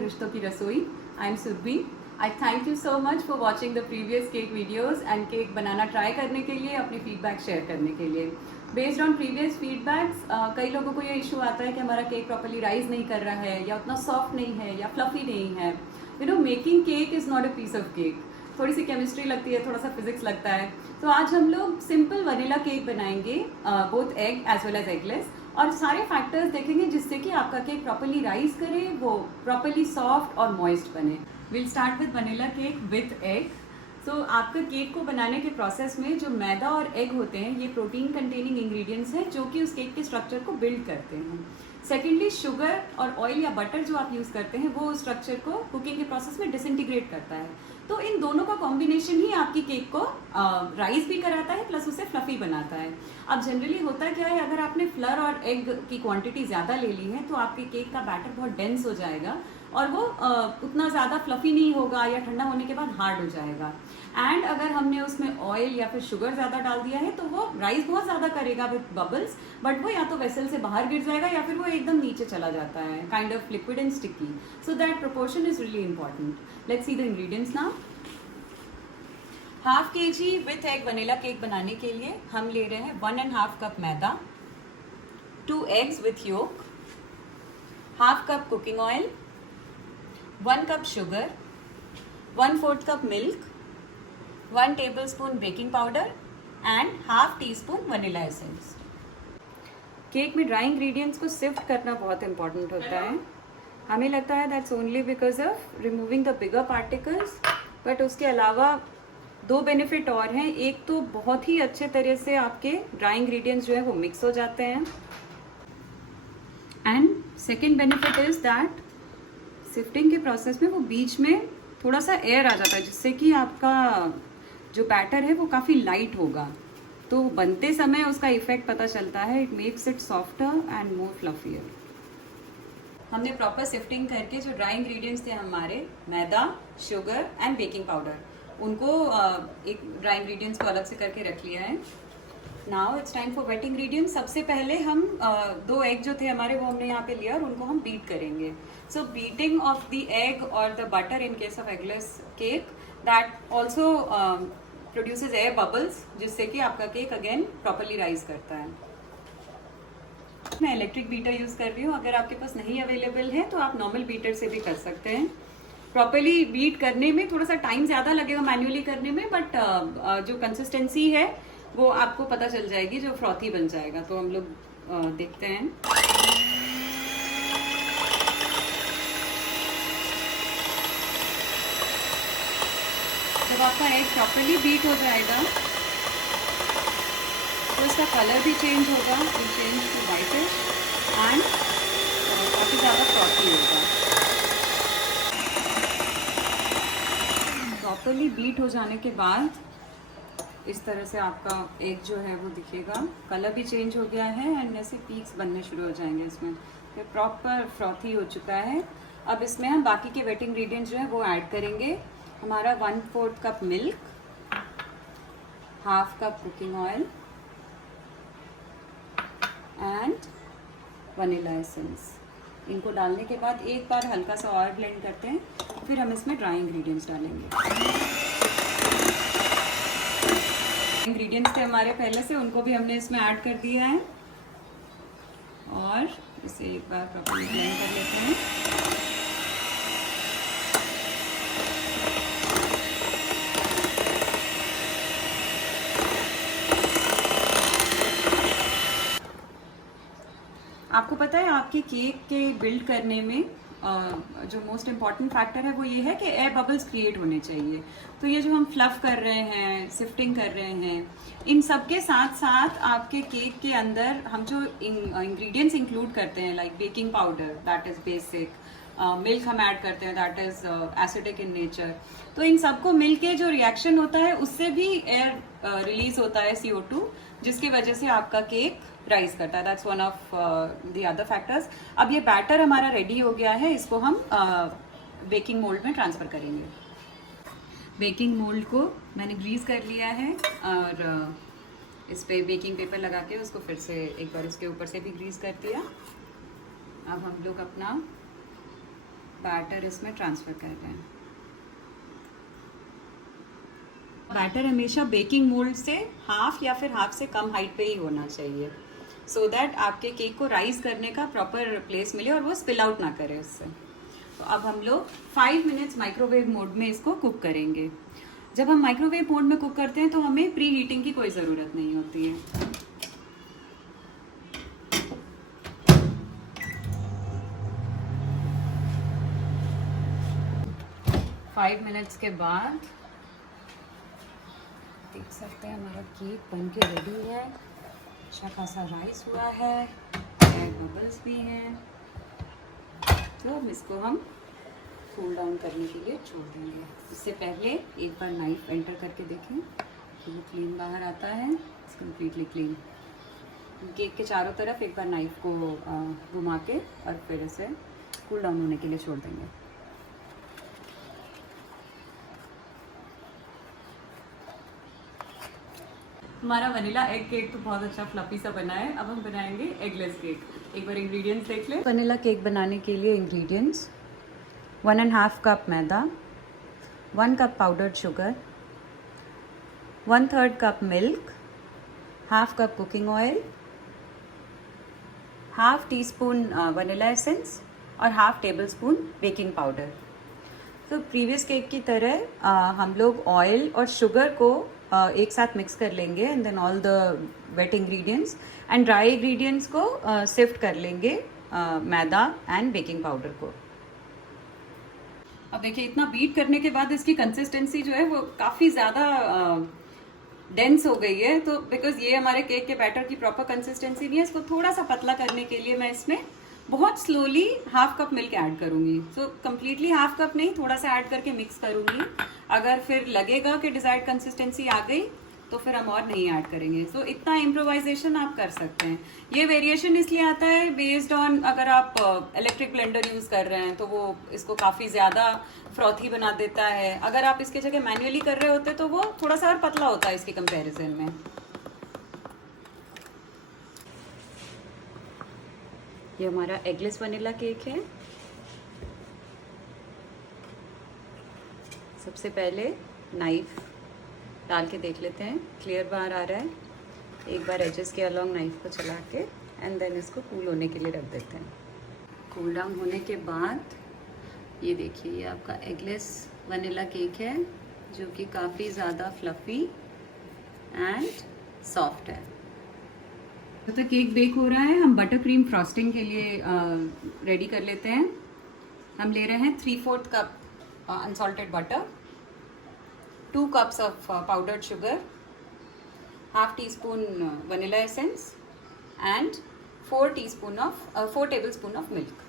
रिश्तों की रसोई। I am Surabhi. I thank you so much for watching the previous cake videos and cake बनाना try करने के लिए, अपनी फीडबैक शेयर करने के लिए। बेस्ड ऑन प्रीवियस फीडबैक्स कई लोगों को ये इशू आता है कि हमारा केक प्रॉपरली राइज नहीं कर रहा है, या उतना सॉफ्ट नहीं है, या फ्लफी नहीं है। You know, making cake is not a piece of cake. थोड़ी सी केमिस्ट्री लगती है, थोड़ा सा फिजिक्स लगता है। तो आज हम लोग सिंपल वनीला केक बनाएंगे, both egg as well as eggless, और सारे फैक्टर्स देखेंगे जिससे कि आपका केक प्रॉपरली राइज करे, वो प्रॉपरली सॉफ्ट और मॉइस्ट बने। Will start with vanilla cake with egg. So आपका केक को बनाने के प्रोसेस में जो मैदा और एग होते हैं, ये प्रोटीन कंटेनिंग इंग्रेडिएंट्स हैं जो कि उस केक के स्ट्रक्चर को बिल्ड करते हैं। सेकेंडली, शुगर और ऑयल या बटर जो आप यूज़ करते हैं वो उस स्ट्रक्चर को कुकिंग के प्रोसेस में डिसइंटीग्रेट करता है। तो इन दोनों का कॉम्बिनेशन ही आपकी केक को राइज भी कराता है, प्लस उसे फ्लफी बनाता है। अब जनरली होता क्या है, अगर आपने फ्लर और एग की क्वांटिटी ज़्यादा ले ली है तो आपके केक का बैटर बहुत डेंस हो जाएगा और वो उतना ज़्यादा फ्लफी नहीं होगा, या ठंडा होने के बाद हार्ड हो जाएगा। एंड अगर हमने उसमें ऑयल या फिर शुगर ज़्यादा डाल दिया है तो वो राइस बहुत ज़्यादा करेगा विद बबल्स, बट वो या तो वेसल से बाहर गिर जाएगा या फिर वो एकदम नीचे चला जाता है, kind of liquid and sticky. So that proportion is really important. Let's see the ingredients now. Half kg with egg vanilla cake बनाने के लिए हम ले रहे हैं 1.5 कप मैदा, 2 eggs with yolk, half cup cooking oil, 1 cup sugar, 1/4 cup milk, 1 tablespoon baking powder and half teaspoon vanilla essence. Cake में dry ingredients को सिफ्ट करना बहुत इंपॉर्टेंट होता है। हमें लगता है that's only because of removing the bigger particles, but उसके अलावा 2 बेनिफिट और हैं। एक तो बहुत ही अच्छे तरह से आपके ड्राई इंग्रेडिएंट्स जो है वो मिक्स हो जाते हैं, and second benefit is that sifting के प्रोसेस में वो बीच में थोड़ा सा एयर आ जाता है, जिससे कि आपका जो बैटर है वो काफ़ी लाइट होगा, तो बनते समय उसका इफेक्ट पता चलता है। It makes it softer and more fluffier. हमने प्रॉपर सिफ्टिंग करके जो ड्राई इंग्रेडिएंट्स थे हमारे, मैदा, शुगर एंड बेकिंग पाउडर, उनको एक ड्राई इंग्रेडिएंट्स को अलग से करके रख लिया है। Now it's time for wait ingredients. सबसे पहले हम 2 एग जो थे हमारे वो हमने यहाँ पे लिया और उनको हम बीट करेंगे। सो बीटिंग ऑफ द एग और the butter in case of eggless cake, that also produces air bubbles, जिससे कि आपका केक अगेन प्रॉपरली राइज करता है। मैं इलेक्ट्रिक बीटर यूज़ कर रही हूँ। अगर आपके पास नहीं अवेलेबल है तो आप नॉर्मल बीटर से भी कर सकते हैं। प्रॉपरली बीट करने में थोड़ा सा टाइम ज़्यादा लगेगा मैन्युअली करने में, बट जो कंसिस्टेंसी है वो आपको पता चल जाएगी, जो फ्रॉथी बन जाएगा। तो हम लोग देखते हैं। जब आपका एग प्रॉपरली बीट हो जाएगा तो इसका कलर भी चेंज होगा, चेंज टू वाइटिश, एंड काफ़ी ज़्यादा फ्रॉथी होगा। प्रॉपरली बीट हो जाने के बाद इस तरह से आपका एग जो है वो दिखेगा, कलर भी चेंज हो गया है एंड ऐसे पीक्स बनने शुरू हो जाएंगे इसमें। ये प्रॉपर फ्रॉथी हो चुका है। अब इसमें हम बाकी के वेट इंग्रेडिएंट्स जो है वो ऐड करेंगे। हमारा 1/4 cup milk, half cup cooking oil and vanilla essence. इनको डालने के बाद एक बार हल्का सा और ब्लेंड करते हैं, फिर हम इसमें ड्राई इंग्रेडिएंट्स डालेंगे। इंग्रेडिएंट्स थे हमारे पहले से, उनको भी हमने इसमें ऐड कर दिया है और इसे एक बार प्रॉपर्ली ब्लेंड कर लेते हैं। आपको पता है आपके केक के बिल्ड करने में जो मोस्ट इम्पॉर्टेंट फैक्टर है वो ये है कि एयर बबल्स क्रिएट होने चाहिए। तो ये जो हम फ्लफ कर रहे हैं, सिफ्टिंग कर रहे हैं, इन सब के साथ साथ आपके केक के अंदर हम जो इंग्रेडिएंट्स इंक्लूड करते हैं, like baking powder that is basic, milk हम ऐड करते हैं that is acidic in nature, तो इन सबको मिलके जो रिएक्शन होता है उससे भी एयर रिलीज होता है, CO2, जिसकी वजह से आपका केक राइज करता है। That's one of the other factors. अब ये बैटर हमारा रेडी हो गया है, इसको हम बेकिंग मोल्ड में ट्रांसफ़र करेंगे। बेकिंग मोल्ड को मैंने ग्रीस कर लिया है और इस पे बेकिंग पेपर लगा के उसको फिर से एक बार उसके ऊपर से भी ग्रीस कर दिया। अब हम लोग अपना बैटर इसमें ट्रांसफ़र कर रहे हैं। बैटर हमेशा बेकिंग मोल्ड से हाफ या फिर हाफ से कम हाइट पे ही होना चाहिए, सो दैट आपके केक को राइज करने का प्रॉपर प्लेस मिले और वो स्पिल आउट ना करे उससे। तो अब हम लोग 5 मिनट्स माइक्रोवेव मोड में इसको कुक करेंगे। जब हम माइक्रोवेव मोड में कुक करते हैं तो हमें प्री हीटिंग की कोई ज़रूरत नहीं होती है। 5 मिनट्स के बाद देख सकते हैं हमारा केक बन के रेडी है। अच्छा खासा राइस हुआ है, एयर बबल्स भी हैं। तो अब इसको हम कूल डाउन करने के लिए छोड़ देंगे। इससे पहले एक बार नाइफ एंटर करके देखें कि वो क्लीन बाहर आता है, इट्स कम्प्लीटली क्लीन। केक के चारों तरफ एक बार नाइफ को घुमा के और फिर इसे कूल डाउन होने के लिए छोड़ देंगे। हमारा वनीला एग केक तो बहुत अच्छा फ्लफी सा बना है। अब हम बनाएंगे एगलेस केक। एक बार इंग्रेडिएंट्स देख लें। वनीला केक बनाने के लिए इंग्रेडिएंट्स 1.5 कप मैदा, 1 cup powdered sugar, 1/3 cup milk, half cup cooking oil, half teaspoon vanilla essence और half tablespoon baking powder. तो प्रीवियस केक की तरह हम लोग ऑयल और शुगर को एक साथ मिक्स कर लेंगे and then all the wet ingredients and dry ingredients को सिफ्ट कर लेंगे मैदा एंड बेकिंग पाउडर को। अब देखिए इतना बीट करने के बाद इसकी कंसिस्टेंसी जो है वो काफ़ी ज़्यादा डेंस हो गई है। तो बिकॉज ये हमारे केक के बैटर की प्रॉपर कंसिस्टेंसी नहीं है, इसको थोड़ा सा पतला करने के लिए मैं इसमें बहुत slowly half cup milk add करूँगी। सो कम्प्लीटली हाफ कप नहीं, थोड़ा सा ऐड करके मिक्स करूँगी। अगर फिर लगेगा कि डिज़ायर्ड कंसिस्टेंसी आ गई तो फिर हम और नहीं ऐड करेंगे। सो इतना इम्प्रोवाइजेशन आप कर सकते हैं। ये वेरिएशन इसलिए आता है बेस्ड ऑन, अगर आप इलेक्ट्रिक ब्लेंडर यूज़ कर रहे हैं तो वो इसको काफ़ी ज़्यादा फ्रॉथी बना देता है। अगर आप इसके जगह मैन्युअली कर रहे होते तो वो थोड़ा सा और पतला होता है इसके कंपेरिजन में। ये हमारा एगलेस वनीला केक है। सबसे पहले नाइफ डाल के देख लेते हैं, क्लियर बाहर आ रहा है। एक बार एजेस के अलोंग नाइफ को चला के एंड देन इसको कूल होने के लिए रख देते हैं। कूल डाउन होने के बाद ये देखिए ये आपका एगलेस वनीला केक है जो कि काफ़ी ज़्यादा फ्लफ़ी एंड सॉफ्ट है। तो केक बेक हो रहा है, हम बटर क्रीम फ्रॉस्टिंग के लिए रेडी कर लेते हैं। हम ले रहे हैं 3/4 cup unsalted butter, 2 cups of powdered sugar, half teaspoon vanilla essence and 4 tablespoon of milk।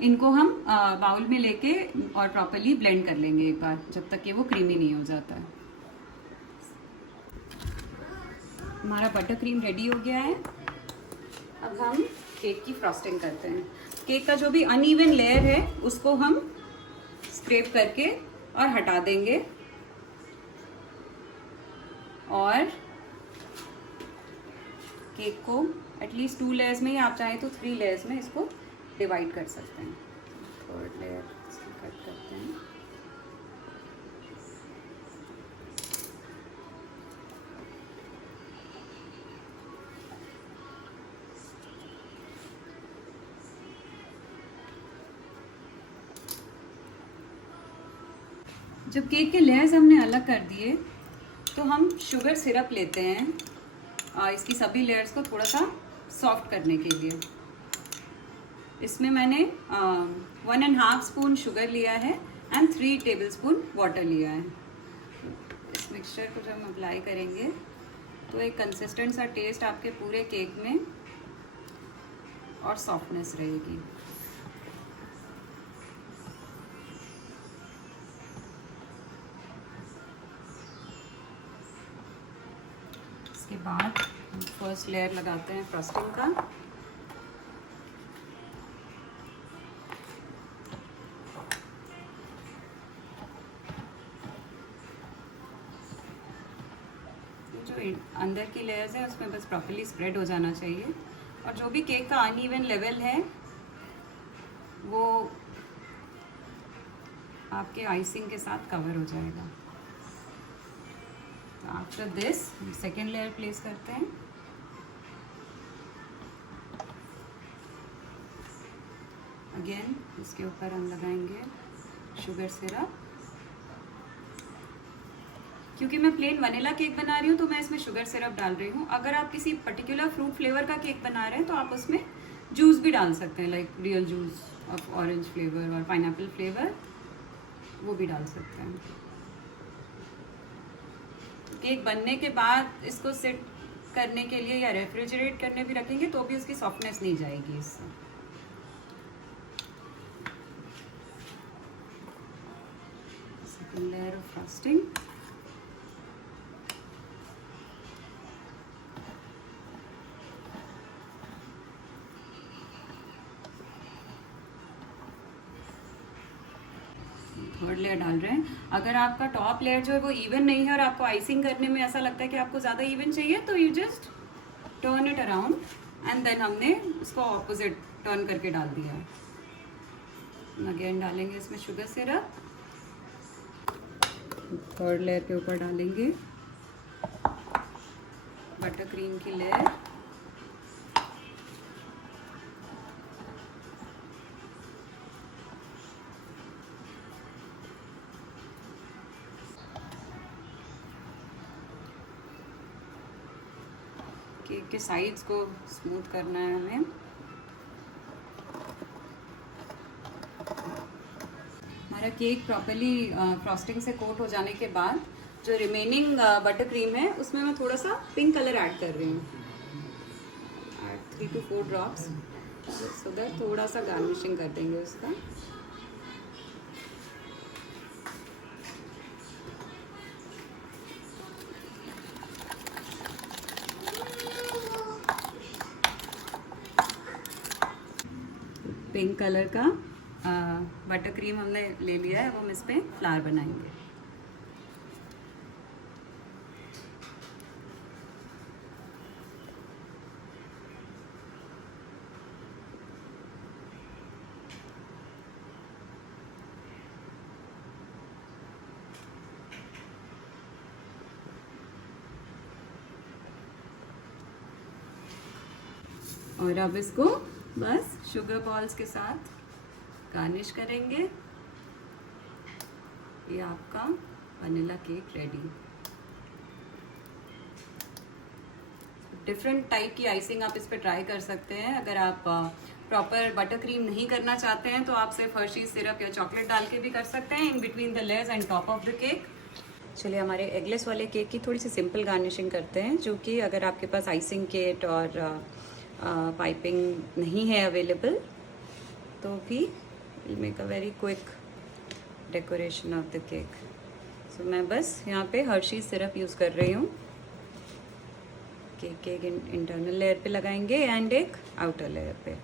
इनको हम बाउल में लेके और प्रॉपरली ब्लेंड कर लेंगे एक बार, जब तक कि वो क्रीमी नहीं हो जाता है। हमारा बटर क्रीम रेडी हो गया है। अब हम केक की फ्रॉस्टिंग करते हैं। केक का जो भी अनइवन लेयर है उसको हम स्क्रैप करके और हटा देंगे और केक को एटलीस्ट 2 लेयर्स में, या आप चाहें तो 3 लेयर्स में इसको डिवाइड कर सकते हैं। 3rd लेयर कट करते हैं। जब केक के लेयर्स हमने अलग कर दिए तो हम शुगर सिरप लेते हैं इसकी सभी लेयर्स को थोड़ा सा सॉफ्ट करने के लिए। इसमें मैंने 1.5 स्पून शुगर लिया है एंड 3 टेबलस्पून वाटर लिया है। इस मिक्सचर को जब हम अप्लाई करेंगे तो एक कंसिस्टेंट सा टेस्ट आपके पूरे केक में और सॉफ्टनेस रहेगी। इसके बाद हम फर्स्ट लेयर लगाते हैं फ्रॉस्टिंग का। जो अंदर की लेयर्स है उसमें बस प्रॉपर्ली स्प्रेड हो जाना चाहिए और जो भी केक का अनइवन लेवल है वो आपके आइसिंग के साथ कवर हो जाएगा। तो after this second layer place करते हैं। अगेन इसके ऊपर हम लगाएंगे शुगर सिरप। क्योंकि मैं प्लेन वनीला केक बना रही हूँ तो मैं इसमें शुगर सिरप डाल रही हूँ। अगर आप किसी पर्टिकुलर फ्रूट फ्लेवर का केक बना रहे हैं तो आप उसमें जूस भी डाल सकते हैं, like real juice of orange flavour और पाइनएप्पल फ्लेवर, वो भी डाल सकते हैं। केक बनने के बाद इसको सेट करने के लिए या रेफ्रिजरेट करने भी रखेंगे तो भी उसकी सॉफ्टनेस नहीं जाएगी इससे। Second layer of frosting. Third layer डाल रहे हैं। अगर आपका टॉप लेयर जो है वो इवन नहीं है और आपको आइसिंग करने में ऐसा लगता है कि आपको ज़्यादा इवन चाहिए तो you just turn it around and then हमने उसको ऑपोजिट टर्न करके डाल दिया है। अगेन डालेंगे इसमें शुगर सिरप। थर्ड लेयर के ऊपर डालेंगे बटर क्रीम की लेयर। केक के साइड्स को स्मूथ करना है हमें। हमारा केक प्रॉपर्ली फ्रॉस्टिंग से कोट हो जाने के बाद जो रिमेनिंग बटर क्रीम है उसमें मैं थोड़ा सा पिंक कलर ऐड कर रही हूँ। 3 to 4 ड्रॉप्स, सो दैट थोड़ा सा गार्निशिंग कर देंगे उसका। पिंक कलर का बटर क्रीम हमने ले लिया है, वो हम इस पर फ्लावर बनाएंगे। और अब इसको बस शुगर बॉल्स के साथ गार्निश करेंगे। ये आपका vanilla cake ready. Different type की आइसिंग आप इस पे ट्राई कर सकते हैं। अगर आप प्रॉपर बटर क्रीम नहीं करना चाहते हैं तो आप सिर्फ हर्शीज सिरप या चॉकलेट डाल के भी कर सकते हैं in between the layers and top of the cake. चलिए हमारे एगलेस वाले केक की थोड़ी सी सिंपल गार्निशिंग करते हैं, जो कि अगर आपके पास आइसिंग किट और पाइपिंग नहीं है अवेलेबल तो भी will make a very quick decoration of the cake. So मैं बस यहाँ पे हर्शीज सिरप यूज़ कर रही हूँ। केक के इंटरनल लेयर पे लगाएंगे एंड एक आउटर लेयर पे।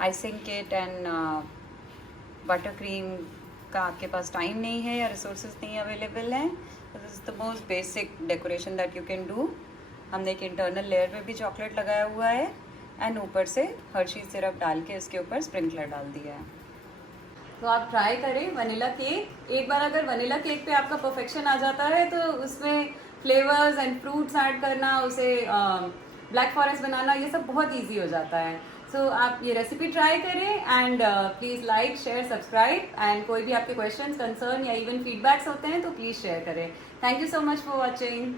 Icing kit and butter cream का आपके पास टाइम नहीं है या रिसोर्सेज नहीं अवेलेबल हैं, this is the most basic decoration that you can do. हमने एक इंटरनल लेयर पे भी चॉकलेट लगाया हुआ है एंड ऊपर से हर्शीज सिरप डाल के इसके ऊपर स्प्रिंकलर डाल दिया है। तो आप ट्राई करें वनीला केक। एक बार अगर वनीला केक पे आपका परफेक्शन आ जाता है तो उसमें फ्लेवर्स एंड फ्रूट्स ऐड करना, उसे ब्लैक फॉरेस्ट बनाना, ये सब बहुत इजी हो जाता है। सो आप ये रेसिपी ट्राई करें and please like share subscribe and कोई भी आपके क्वेश्चंस कंसर्न या इवन फीडबैक्स होते हैं तो प्लीज़ शेयर करें। Thank you so much for watching.